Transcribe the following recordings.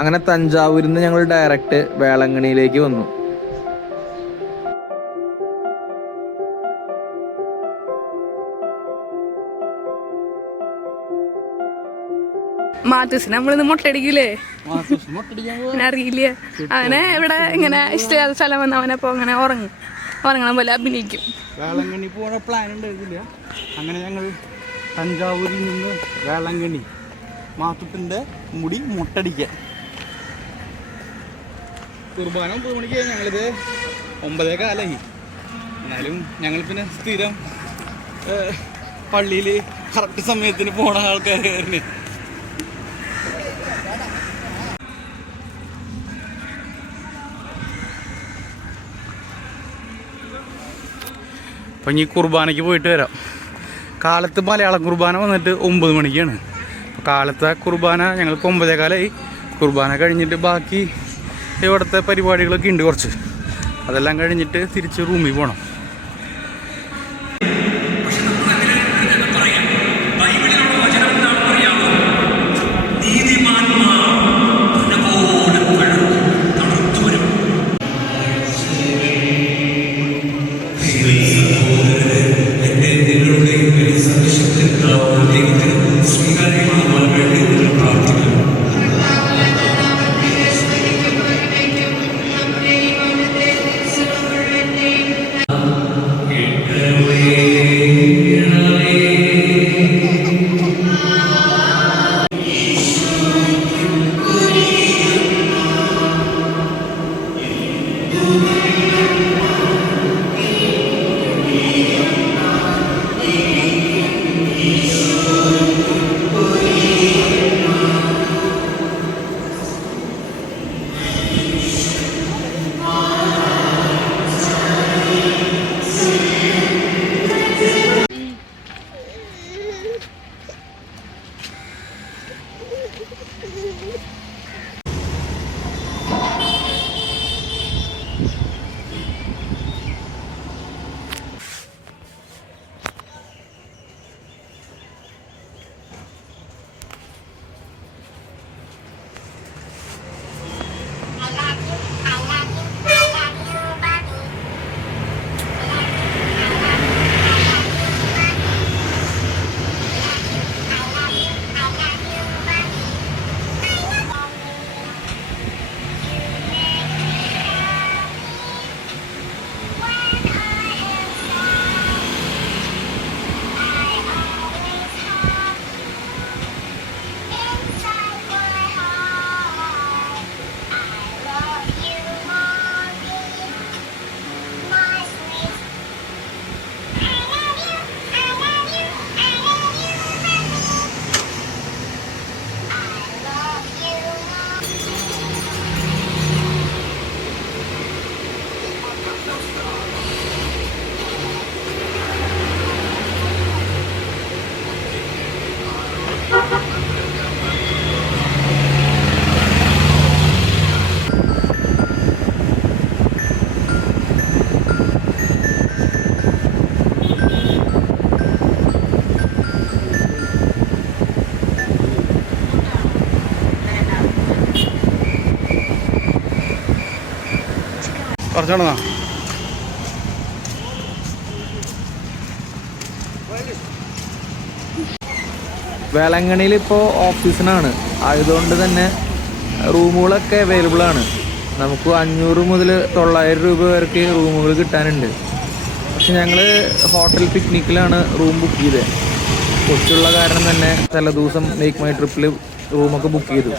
അങ്ങനെ തഞ്ചാവൂരിൽ നിന്ന് ഞങ്ങൾ ഡയറക്റ്റ് വേളാങ്കണ്ണിയിലേക്ക് വന്നു. മാത്തൂസിന് നമ്മളിന്ന് മുട്ടടിക്കൂലേ? അറിയില്ല. അവനെ ഇവിടെ ഇങ്ങനെ ഇഷ്ടമില്ലാത്ത സ്ഥലം വന്ന് അവനപ്പോ അങ്ങനെ ഉറങ്ങണം പോലെ അഭിനയിക്കും. വേളാങ്കണ്ണി പോണ പ്ലാൻ ഉണ്ടായിരുന്നില്ല. അങ്ങനെ ഞങ്ങൾ തഞ്ചാവൂരിൽ നിന്ന് വേളാങ്കണ്ണി മാത്തൂട്ടിൻ്റെ മുടി മുട്ടടിക്കാൻ. കുർബാന 9 മണിക്ക് ഞങ്ങളിത് 9:15. എന്നാലും ഞങ്ങൾ പിന്നെ സ്ഥിരം പള്ളിയിൽ കറക്റ്റ് സമയത്തിന് പോണ ആൾക്കാർ തന്നെ. അപ്പം ഇനി കുർബാനയ്ക്ക് പോയിട്ട് വരാം. കാലത്ത് മലയാളം കുർബാന വന്നിട്ട് 9 മണിക്കാണ്. അപ്പോൾ കാലത്തെ കുർബാന ഞങ്ങൾക്ക് 9:15. കുർബാന കഴിഞ്ഞിട്ട് ബാക്കി ഇവിടുത്തെ പരിപാടികളൊക്കെ ഉണ്ട് കുറച്ച്. അതെല്ലാം കഴിഞ്ഞിട്ട് തിരിച്ച് റൂമിൽ പോകണം. കുറച്ചാണോ? വേളാങ്കണ്ണിയിൽ ഇപ്പോൾ ഓഫീസിനാണ് ആയതുകൊണ്ട് തന്നെ റൂമുകളൊക്കെ അവൈലബിൾ ആണ്. നമുക്ക് 500 മുതൽ 900 രൂപ വരെയൊക്കെ റൂമുകൾ കിട്ടാനുണ്ട്. പക്ഷെ ഞങ്ങൾ ഹോട്ടൽ പിക്നിക്കിലാണ് റൂം ബുക്ക് ചെയ്തത്. കൊച്ചുള്ള കാരണം തന്നെ തലേദിവസം മേക്ക് മൈ ട്രിപ്പിൽ റൂമൊക്കെ ബുക്ക് ചെയ്തു.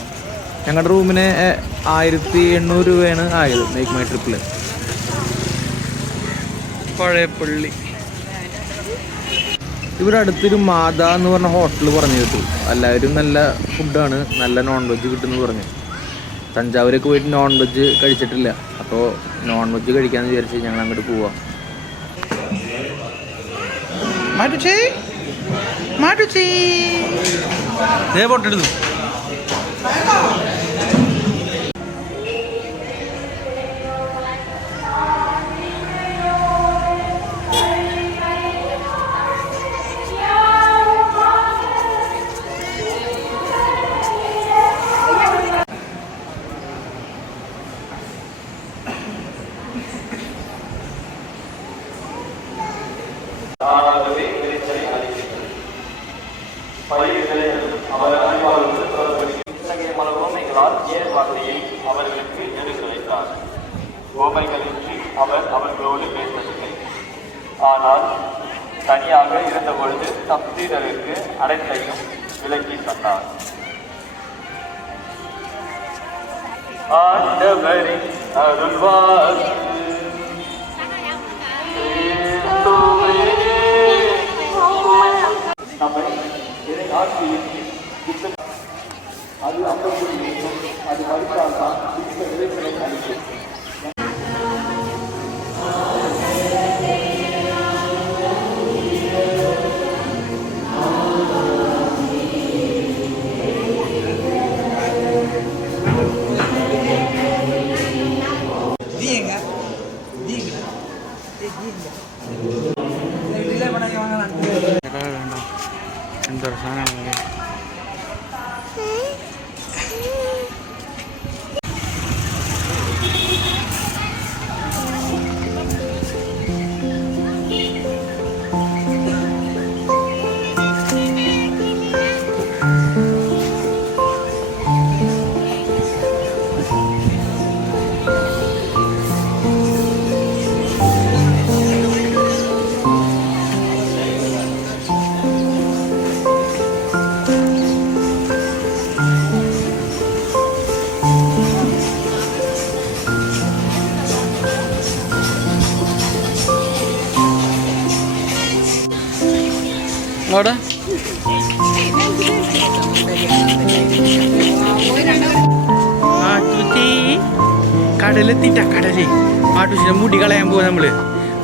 ഞങ്ങളുടെ റൂമിന് 1800 രൂപയാണ് ആയത് മേക്ക് മൈ ട്രിപ്പിൽ. പഴയപ്പള്ളി ഇവിടെ അടുത്തൊരു മാതാ എന്ന് പറഞ്ഞ ഹോട്ടൽ പറഞ്ഞു കേട്ടു. എല്ലാവരും നല്ല ഫുഡാണ്, നല്ല നോൺ വെജ് കിട്ടുമെന്ന് പറഞ്ഞു. തഞ്ചാവൂരൊക്കെ പോയിട്ട് നോൺ വെജ് കഴിച്ചിട്ടില്ല. അപ്പോൾ നോൺ വെജ് കഴിക്കാമെന്ന് വിചാരിച്ച് ഞങ്ങൾ അങ്ങോട്ട് പോവാം. പൊട്ടെടുത്തു. வார்த்தையை அவர்களுக்கு எடுத்துரைத்தார். ஓமைகளின்றி அவர் அவர்களோடு பேசவில்லை. ஆனால் தனியாக இருந்தபொழுது தம் சீடருக்கு அனைத்தையும் விளக்கி சொன்னார். ஆண்டவரின் அருள்வாக்கு. நம்மை ஆட்சியின் அது அம்புக்குரிய அது மறுத்தால்தான் இந்த விளைவுகளை அளிக்கும். എന്തൊരു സാധനമാണ് അവിടെ മാത്തൂച്ചി കടലെത്തിട്ട കടല് മാത്തൂച്ചിന്റെ മുടി കളയാൻ പോവാ നമ്മള്.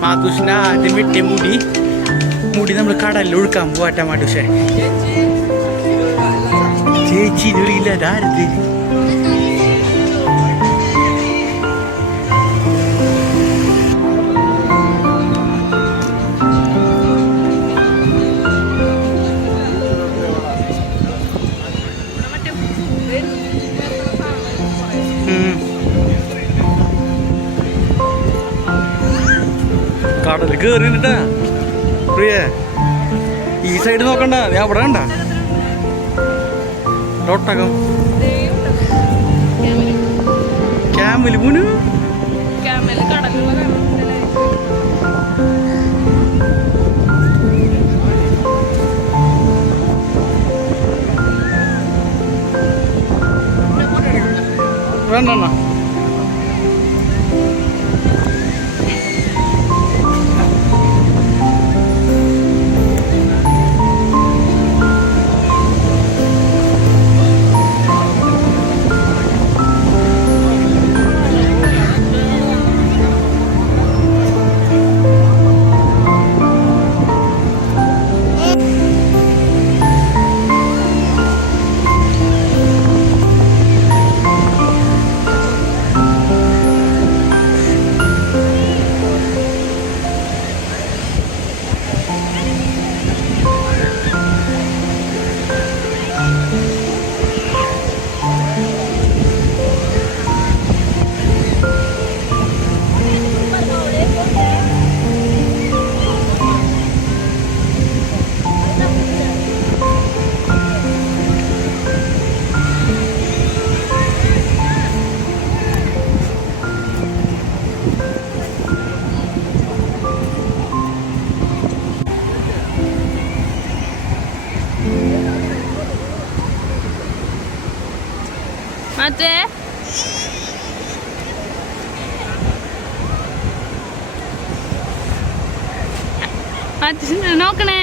മാത്തൂച്ചിന്റെ ആദ്യം വെട്ടിയ മുടി നമ്മൾ കടലിൽ ഒഴുക്കാൻ പോവാട്ട മാത്തൂശ. ചേച്ചി ഇല്ല ആരത് കടല് കേറിട്ടാ പ്രിയേ. ഈ സൈഡ് നോക്കണ്ട, ഞാൻ അവിടെ കണ്ട ഒട്ടകം ക്യാമല് മുനു വേണ്ട. മറ്റേ നോക്കണേ,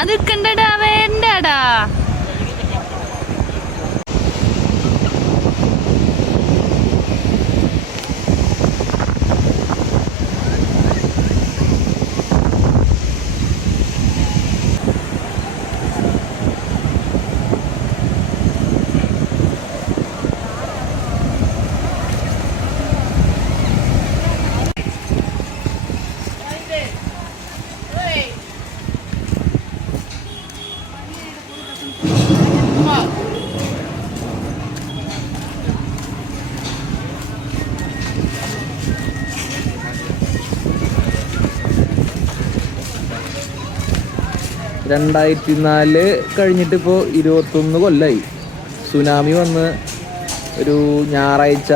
അത് കണ്ടടാ വേണ്ടടാ. 2004 കഴിഞ്ഞിട്ട് ഇപ്പോൾ 21 കൊല്ലമായി. സുനാമി വന്ന് ഒരു ഞായറാഴ്ച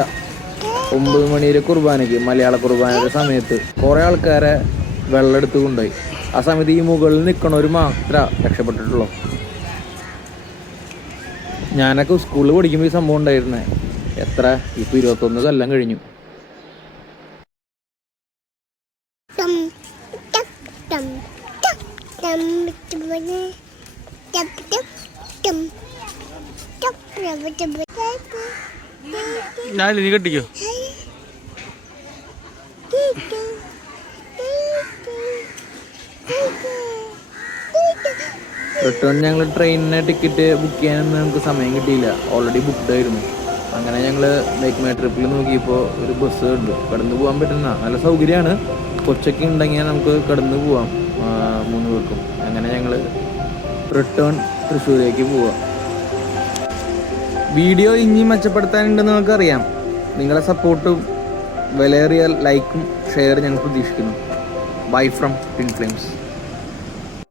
9 മണിയുടെ കുർബാനയ്ക്ക്, മലയാള കുർബാനയുടെ സമയത്ത് കുറേ ആൾക്കാരെ വെള്ളം എടുത്ത് കൊണ്ടുപോയി. ആ സമയത്ത് ഈ മുകളിൽ നിൽക്കണവർ മാത്രമേ രക്ഷപ്പെട്ടിട്ടുള്ളൂ. ഞാനൊക്കെ സ്കൂളിൽ പഠിക്കുമ്പോൾ ഈ സംഭവം ഉണ്ടായിരുന്നേ. എത്ര ഇപ്പോൾ 21 കൊല്ലം കഴിഞ്ഞു. ഞാൻ നീ കെട്ടിക്കോ. റിട്ടേൺ ഞങ്ങൾ ട്രെയിനിന് ടിക്കറ്റ് ബുക്ക് ചെയ്യാനൊന്നും നമുക്ക് സമയം കിട്ടിയില്ല, ഓൾറെഡി ബുക്ക്ഡ് ആയിരുന്നു. അങ്ങനെ ഞങ്ങൾ മേക്ക് മൈ ട്രിപ്പിൽ നോക്കിയപ്പോൾ ഒരു ബസ് ഉണ്ട്, കടന്നു പോകാൻ പറ്റുന്ന നല്ല സൗകര്യമാണ്. കൊച്ചൊക്കെ ഉണ്ടെങ്കിൽ നമുക്ക് കടന്നു പോവാം 3 പേർക്കും. അങ്ങനെ ഞങ്ങൾ റിട്ടേൺ തൃശ്ശൂരേക്ക് പോവാം. വീഡിയോ ഇനി മെച്ചപ്പെടുത്താനുണ്ടെന്ന് നമുക്കറിയാം. നിങ്ങളെ സപ്പോർട്ടും വിലയേറിയ ലൈക്കും ഷെയർ ഞങ്ങൾ പ്രതീക്ഷിക്കുന്നു. Bye from twin flames.